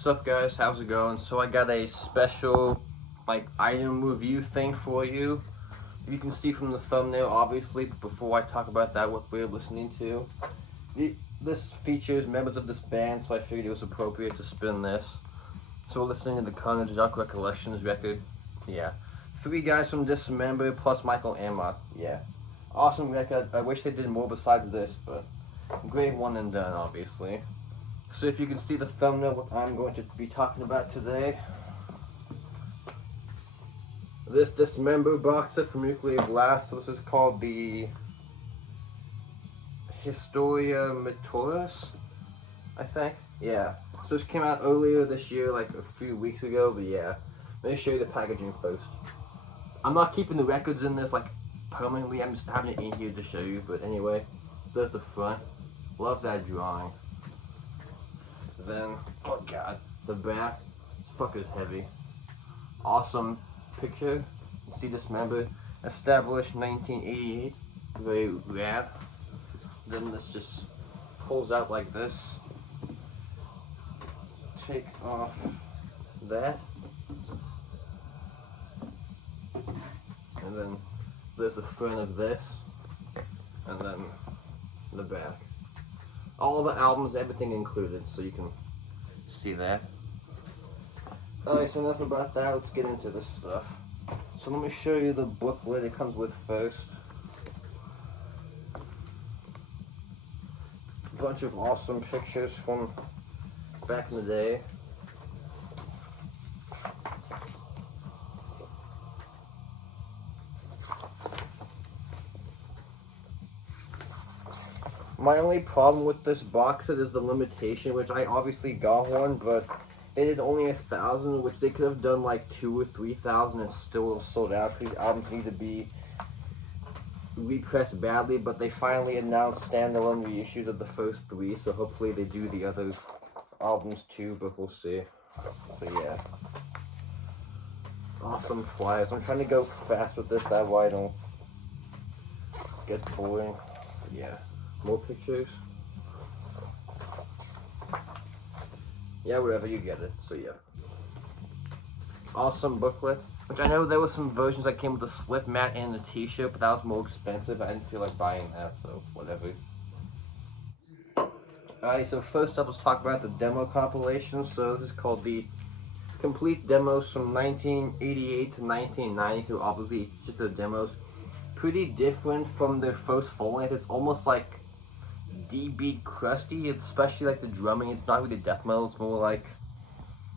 What's up, guys? How's it going? So I got a special item review thing for you. You can see from the thumbnail, obviously, but before I talk about that, what we're listening to, this features members of this band, so I figured it was appropriate to spin this. So we're listening to the Carnage Dark Recollections record. Yeah. 3 guys from Dismember plus Michael Amott. Yeah. Awesome record. I wish they did more besides this, but great one and done, obviously. So if you can see the thumbnail, what I'm going to be talking about today. This Dismember box set from Nuclear Blast. So this is called the Historia Mitoris, I think. Yeah. So this came out earlier this year, like a few weeks ago, but yeah. Let me show you the packaging first. I'm not keeping the records in this permanently, I'm just having it in here to show you, but anyway, there's the front. Love that drawing. Then, oh god, the back, this fucker's heavy. Awesome picture. You see Dismember, established 1988, very rad. Then this just pulls out like this. Take off that. And then there's the front of this. And then the back. All the albums, everything included, so you can see that. Alright, so enough about that, let's get into this stuff. So let me show you the booklet it comes with first. A bunch of awesome pictures from back in the day. My only problem with this box set is the limitation, which I obviously got one, but it is only 1,000, which they could have done like 2,000 or 3,000 and still sold out because albums need to be repressed badly. But they finally announced standalone reissues of the first 3, so hopefully they do the other albums too, but we'll see. So yeah. Awesome flyers. I'm trying to go fast with this, that way I don't get boring. But yeah. More pictures. Yeah, whatever, you get it. So yeah. Awesome booklet. Which I know there were some versions that came with a slip mat and a t-shirt, but that was more expensive. I didn't feel like buying that, so whatever. Alright, so first up, let's talk about the demo compilation. So this is called the Complete Demos from 1988 to 1990. So obviously it's just the demos. Pretty different from their first full length. It's almost like D-beat crusty, especially like the drumming. It's not really death metal, it's more like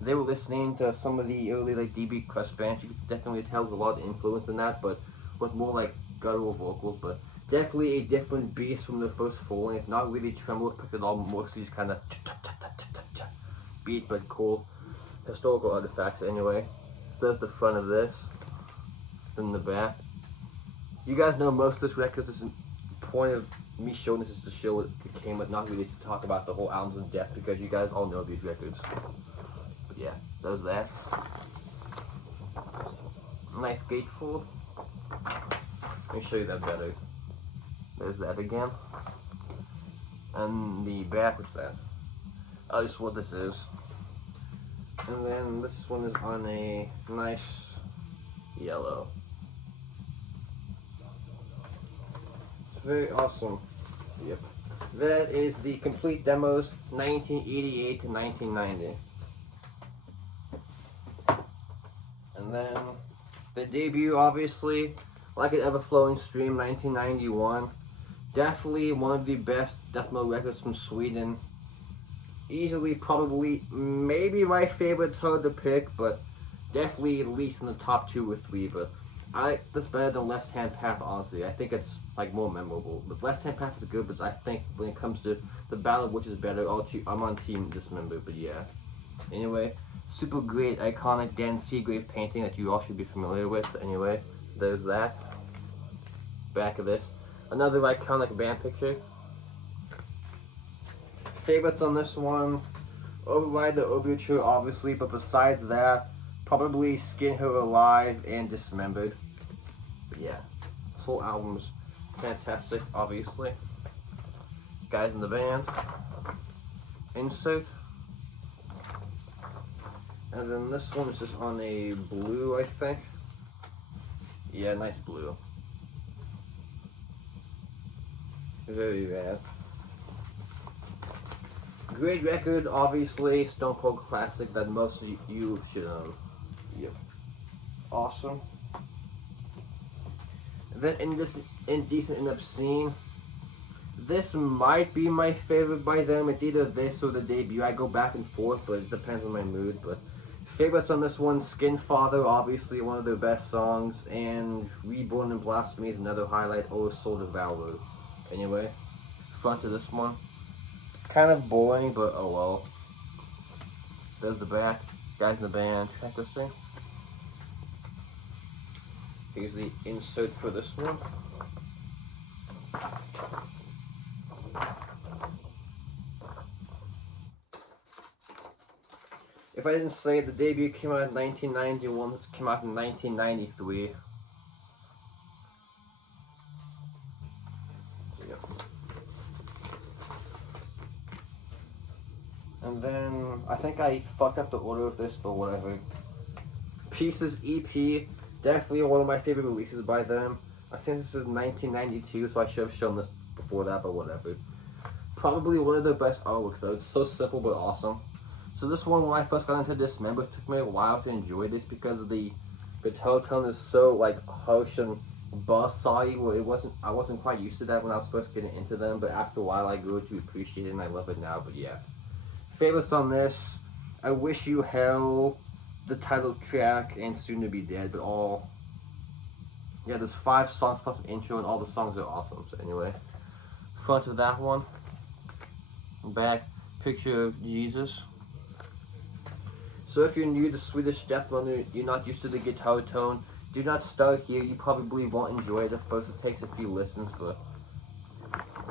they were listening to some of the early D-beat crust bands. You can definitely tell there's a lot of influence in that, but with more like guttural vocals. But definitely a different beast from the first full length. Not really tremolo picked at all, mostly these kind of beat, but cool historical artifacts anyway. There's the front of this, then the back. You guys know most of this record is the point of me showing this is to show what it came with, not really to talk about the whole albums in depth because you guys all know these records. But yeah, there's that. Nice gatefold. Let me show you that better. There's that again. And the back, what's that? Oh, this is what this is. And then this one is on a nice yellow. It's very awesome. Yep. That is the Complete Demos 1988 to 1990. And then the debut, obviously, Like an Ever-Flowing Stream 1991. Definitely one of the best death metal records from Sweden. Easily, probably, maybe my favorite. It's hard to pick, but definitely at least in the top 2 or 3. But I like this better than Left Hand Path, honestly. I think it's like more memorable. But Left Hand Path is good, but I think when it comes to the battle of which is better, I'm on Team Dismember. But yeah. Anyway, super great, iconic Dan Seagrave painting that you all should be familiar with. Anyway, there's that. Back of this. Another iconic band picture. Favorites on this one, Override the Overture, obviously, but besides that, probably Skin Her Alive and Dismembered. But yeah, this whole album's fantastic, obviously. Guys in the band. Insert. And then this one is just on a blue, I think. Yeah, nice blue. Very rad. Great record, obviously. Stone Cold classic that most of you should own. Yep. Awesome. And then Indecent and Obscene. This might be my favorite by them. It's either this or the debut. I go back and forth, but it depends on my mood. But favorites on this one, Skin Father, obviously one of their best songs, and Reborn in Blasphemy is another highlight, or Soul Devourer. Anyway, front of this one. Kind of boring, but oh well. There's the back. Guys in the band, track listing. Here's the insert for this one. If I didn't say, the debut came out in 1991, this came out in 1993. Yep. And then, I think I fucked up the order of this, but whatever. Pieces EP, definitely one of my favorite releases by them. I think this is 1992, so I should have shown this before that, but whatever. Probably one of their best artworks though, it's so simple but awesome. So this one, when I first got into Dismember, it took me a while to enjoy this because the guitar tone is so like harsh and buzzsaw-y. Well, I wasn't quite used to that when I was first getting into them, but after a while I grew to appreciate it and I love it now. But yeah, favorites on this: I Wish You Hell, the title track, and Soon to Be Dead. But all, yeah, there's 5 songs plus an intro, and all the songs are awesome. So anyway, front of that one, back picture of Jesus. So if you're new to Swedish death metal, you're not used to the guitar tone, do not start here. You probably won't enjoy it at first. It takes a few listens, but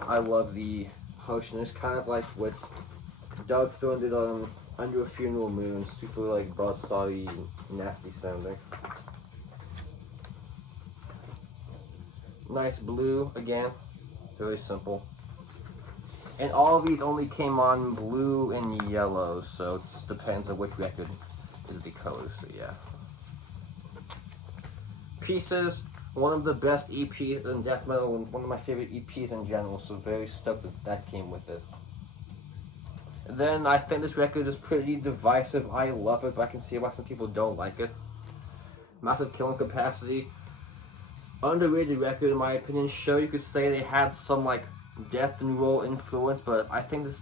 I love the harshness. Kind of like what Doug Thorne did on Under a Funeral Moon. Super like buzzsaw-y, nasty sounding. Nice blue again. Very simple. And all of these only came on blue and yellow, so it just depends on which record is the colors, so yeah. Pieces, one of the best EPs in death metal, and one of my favorite EPs in general, so very stoked that came with it. And then I think this record is pretty divisive. I love it, but I can see why some people don't like it. Massive Killing Capacity. Underrated record in my opinion. Sure, you could say they had some like death and roll influence, but I think this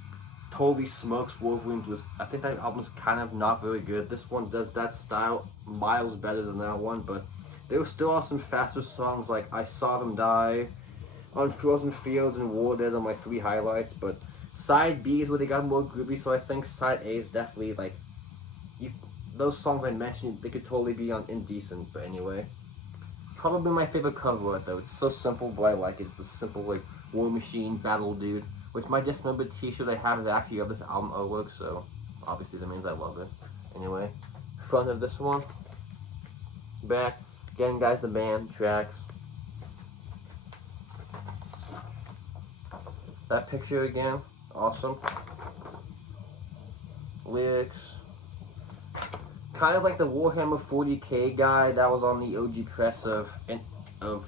totally smokes Wolverine's. I think that album's kind of not very good. This one does that style miles better than that one, but there still are some faster songs like I Saw Them Die, On Frozen Fields, and War Dead are my 3 highlights. But side B is where they got more groovy, so I think side A is definitely like those songs I mentioned, they could totally be on Indecent. But anyway, probably my favorite cover art though. It's so simple, but I like it. It's the simple like War Machine, Battle Dude, which my Dismember t-shirt I have is actually of this album artwork, so obviously that means I love it. Anyway, front of this one, back, again guys, the band, tracks. That picture again, awesome. Lyrics. Kind of like the Warhammer 40k guy that was on the OG press of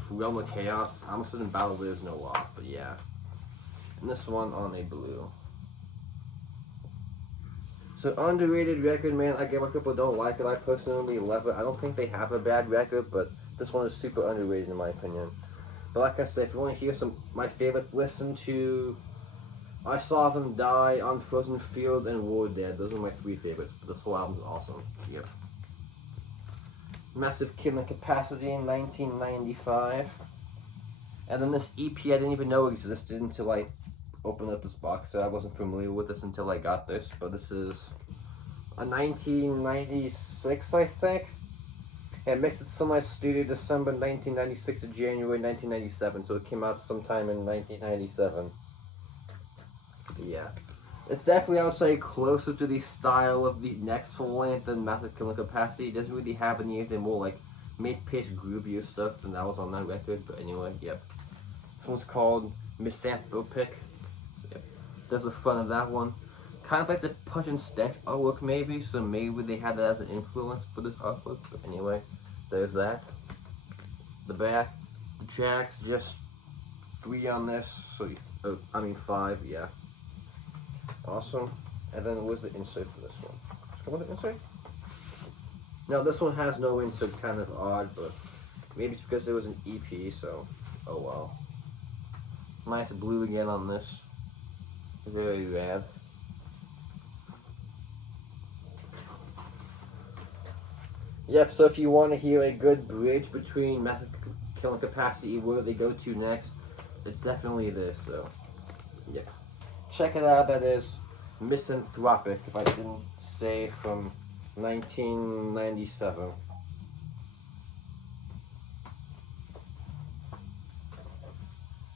Realm of Chaos. I almost said in Battle There's No Law, but yeah. And this one on a blue. So underrated record, man. I get why people don't like it. I personally love it. I don't think they have a bad record, but this one is super underrated in my opinion. But like I said, if you want to hear some my favorites, listen to I Saw Them Die, On Frozen Fields, and War Dead. Those are my 3 favorites. But this whole album's awesome. Yep. Massive Killing Capacity in 1995. And then this EP I didn't even know existed until I opened up this box set. I wasn't familiar with this until I got this, but this is a 1996, I think. And it mixed at Sunlight Studio December 1996 to January 1997, so it came out sometime in 1997. Yeah. It's definitely, I would say, closer to the style of the next full length than Massive Killing Capacity. It doesn't really have anything more like mid-pace groovier stuff than that was on that record, but anyway, yep. This one's called Misanthropic. Yep. There's the front of that one. kind of like the Punch and Stench artwork maybe, so maybe they had that as an influence for this artwork. But anyway, there's that. The back, the jacks, just 3 on this, so I mean 5, yeah. Awesome. And then where's the insert for this one? What the insert? Now this one has no insert, kind of odd, but maybe it's because there was an EP, so oh well. Nice blue again on this. Very rad. Yep, so if you want to hear a good bridge between Massive Killing Capacity, where they go to next, it's definitely this, so yeah. Check it out, that is Misanthropic, if I didn't say, from 1997.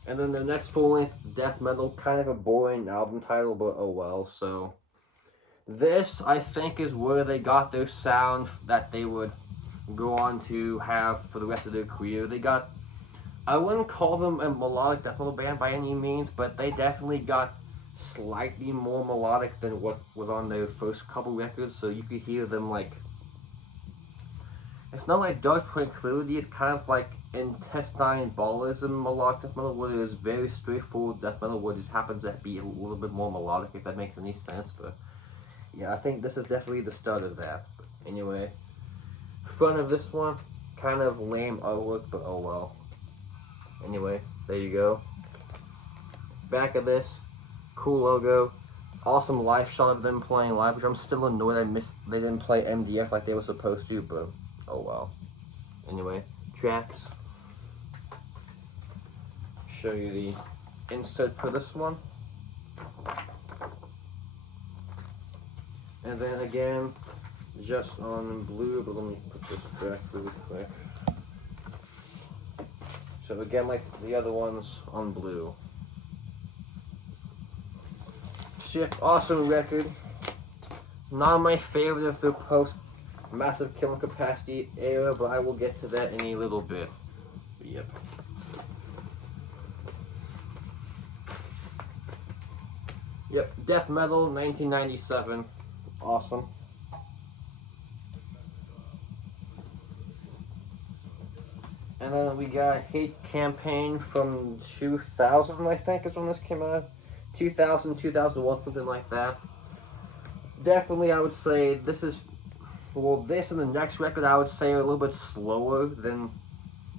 And then the next full-length death metal, kind of a boring album title, but oh well, so this, I think, is where they got their sound that they would go on to have for the rest of their career. They got, I wouldn't call them a melodic death metal band by any means, but they definitely got slightly more melodic than what was on their first couple records, so you could hear them like, it's not like Dark Tranquility, it's kind of like intestine ballism melodic death metal, where it is very straightforward death metal, where it just happens to be a little bit more melodic, if that makes any sense. But yeah, I think this is definitely the start of that. But anyway, front of this one, kind of lame artwork, but oh well. Anyway, there you go. Back of this, cool logo, awesome live shot of them playing live, which I'm still annoyed they didn't play MDF like they were supposed to, but oh well. Anyway, tracks. Show you the insert for this one. And then again, just on blue, but let me put this back really quick. So again, like the other ones, on blue. Ship, awesome record. Not my favorite of the post Massive Killing Capacity era, but I will get to that in a little bit. Yep. Yep, death metal, 1997. Awesome. And then we got Hate Campaign from 2000, I think is when this came out. 2000, 2001, something like that. Definitely, I would say this is, well, this and the next record I would say are a little bit slower than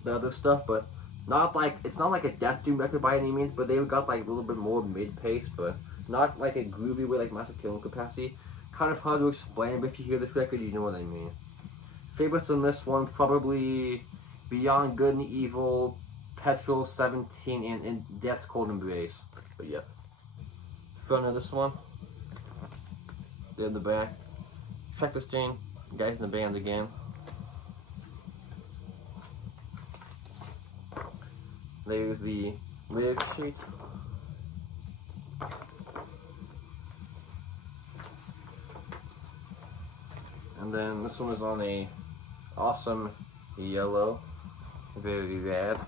the other stuff, but not like, it's not like a Death Doom record by any means, but they got like a little bit more mid-pace, but not like a groovy way like Massive Killing Capacity. Kind of hard to explain, but if you hear this record, you know what I mean. Favorites on this one, probably Beyond Good and Evil, Petrol 17, and Death's Cold Embrace. But yeah. Front of this one. There in the back. Check this thing. Guys in the band again. There's the lyric sheet. And then this one is on a awesome yellow. Very rad.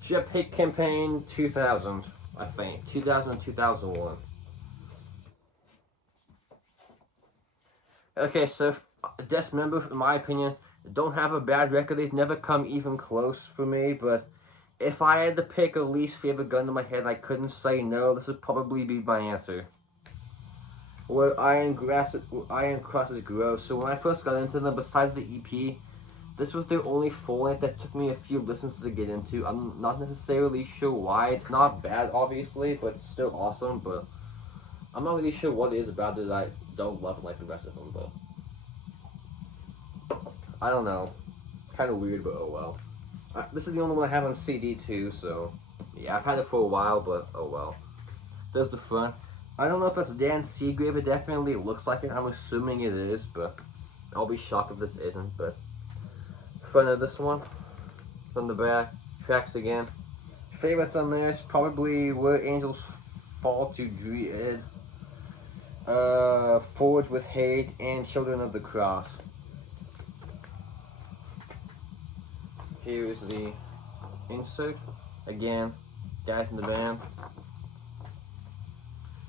Ship Hate Campaign 2000, I think. 2000 and 2001. Okay, so Dismember, in my opinion, don't have a bad record. They've never come even close for me, but if I had to pick a least favorite gun to my head, I couldn't say no. This would probably be my answer. Where Iron Cross is gross. So when I first got into them, besides the EP, this was their only full-length that took me a few listens to get into. I'm not necessarily sure why. It's not bad, obviously, but it's still awesome. But I'm not really sure what it is about it that I don't love it like the rest of them. But I don't know. Kind of weird, but oh well. This is the only one I have on CD too, so yeah, I've had it for a while, but oh well. There's the front. I don't know if that's Dan Seagrave. It definitely looks like it. I'm assuming it is, but I'll be shocked if this isn't. But front of this one, from the back, tracks again. Favorites on there is probably Where Angels Fall to Dread, Forged with Hate, and Children of the Cross. Here's the insert. Again, guys in the band.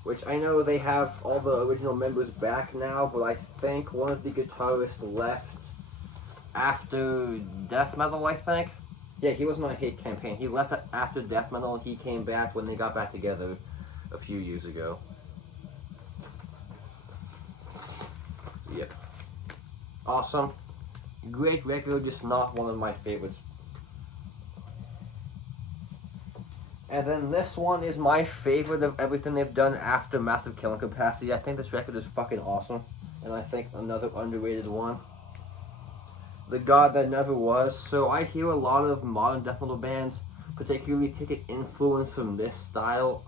Which I know they have all the original members back now, but I think one of the guitarists left after death metal, I think. Yeah, he wasn't on Hate Campaign. He left after death metal and he came back when they got back together a few years ago. Yep. Awesome. Great record, just not one of my favorites. And then this one is my favorite of everything they've done after Massive Killing Capacity. I think this record is fucking awesome. And I think another underrated one. The God That Never Was. So I hear a lot of modern death metal bands particularly take an influence from this style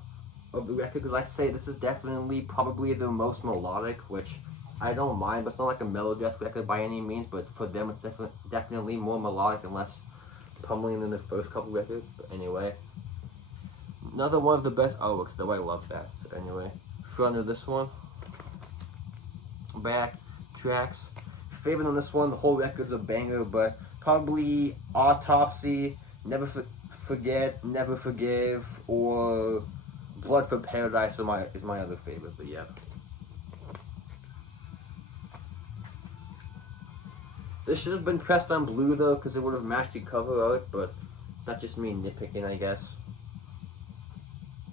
of the record, because I say this is definitely probably the most melodic, which I don't mind, but it's not like a mellow death record by any means, but for them it's definitely more melodic and less pummeling than the first couple records. But anyway, another one of the best artworks though, I love that. So anyway, front of this one, back, tracks. Favorite on this one, the whole record's a banger, but probably Autopsy, Never Forget, Never Forgive, or Blood for Paradise is my other favorite, but yeah. This should have been pressed on blue though, because it would have matched the cover art, but that's just me nitpicking, I guess.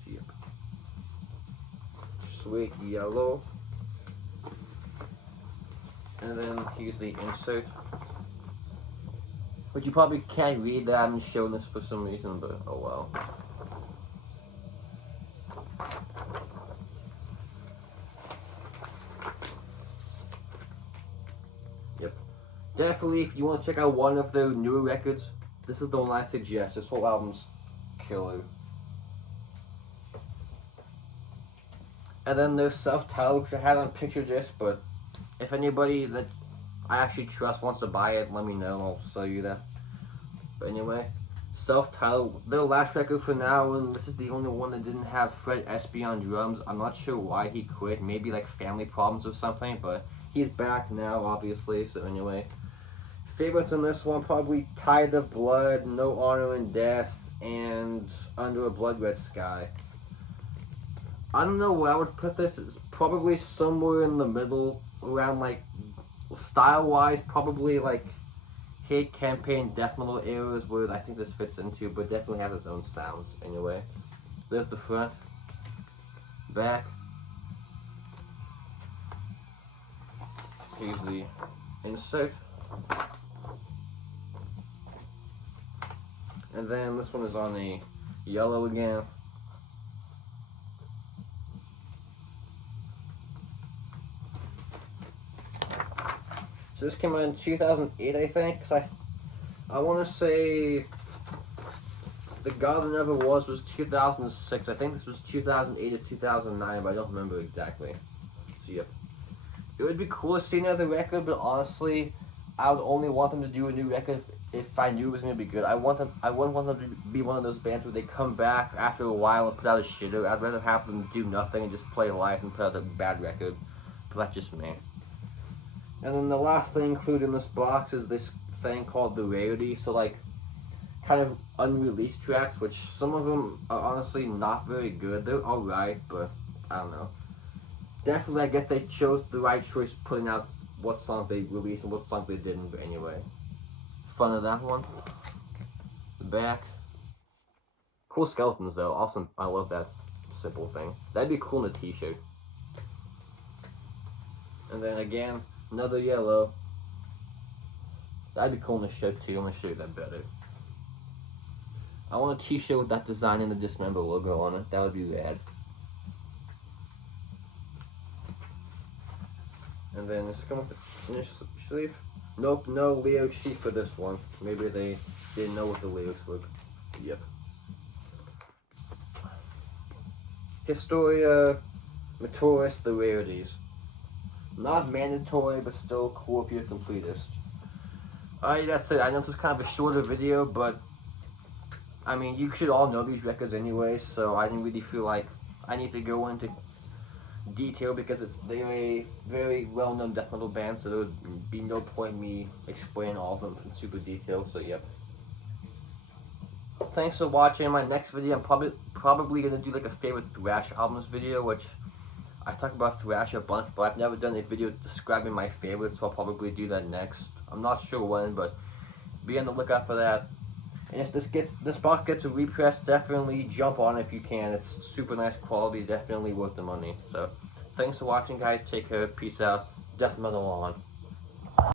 Yep. Sweet yellow. And then here's the insert. Which you probably can't read that, I haven't shown this for some reason, but oh well. Yep. Definitely, if you want to check out one of their newer records, this is the one I suggest. This whole album's killer. And then there's self-titled, which I had on picture disc, but if anybody that I actually trust wants to buy it, let me know, I'll sell you that. But anyway, self-titled, their last record for now, and this is the only one that didn't have Fred Espy on drums. I'm not sure why he quit, maybe like family problems or something, but he's back now, obviously, so anyway. Favorites on this one, probably Tide of Blood, No Honor in Death, and Under a Blood Red Sky. I don't know where I would put this. It's probably somewhere in the middle, around like, style-wise, probably like Hate Campaign, death metal eras where I think this fits into, but definitely has its own sounds anyway. There's the front, back. Here's the insert. And then this one is on the yellow again. So this came out in 2008, I think. Cause I want to say The God That Never Was 2006. I think this was 2008 or 2009, but I don't remember exactly. So yep. It would be cool to see another record, but honestly, I would only want them to do a new record if I knew it was going to be good. I wouldn't want them to be one of those bands where they come back after a while and put out a shitter. I'd rather have them do nothing and just play live and put out a bad record. But that's just me. And then the last thing included in this box is this thing called the Rarity. So like, kind of unreleased tracks, which some of them are honestly not very good. They're alright, but I don't know. Definitely, I guess they chose the right choice putting out what songs they released and what songs they didn't, but anyway. Front of that one. The back. Cool skeletons though, awesome. I love that simple thing. That'd be cool in a t-shirt. And then again, another yellow. That'd be cool in a shirt too, I'm gonna show you that better. I want a t-shirt with that design and the Dismember logo on it, that would be rad. And then this is coming with the finished sleeve. Nope, no Leo sheet for this one. Maybe they didn't know what the lyrics were. Yep. Historia Matoris, the Rarities. Not mandatory, but still cool if you're a completist. Alright, that's it. I know this is kind of a shorter video, but I mean, you should all know these records anyway, so I didn't really feel like I need to go into detail because they're a very well-known death metal band, so there would be no point in me explaining all of them in super detail, so yep. thanks for watching. In my next video, I'm probably gonna do like a favorite thrash albums video, which I talk about thrash a bunch, but I've never done a video describing my favorites, so I'll probably do that next. I'm not sure when, but be on the lookout for that. And if this box gets a repress, definitely jump on it if you can. It's super nice quality, definitely worth the money. So thanks for watching, guys. Take care, peace out, death metal on.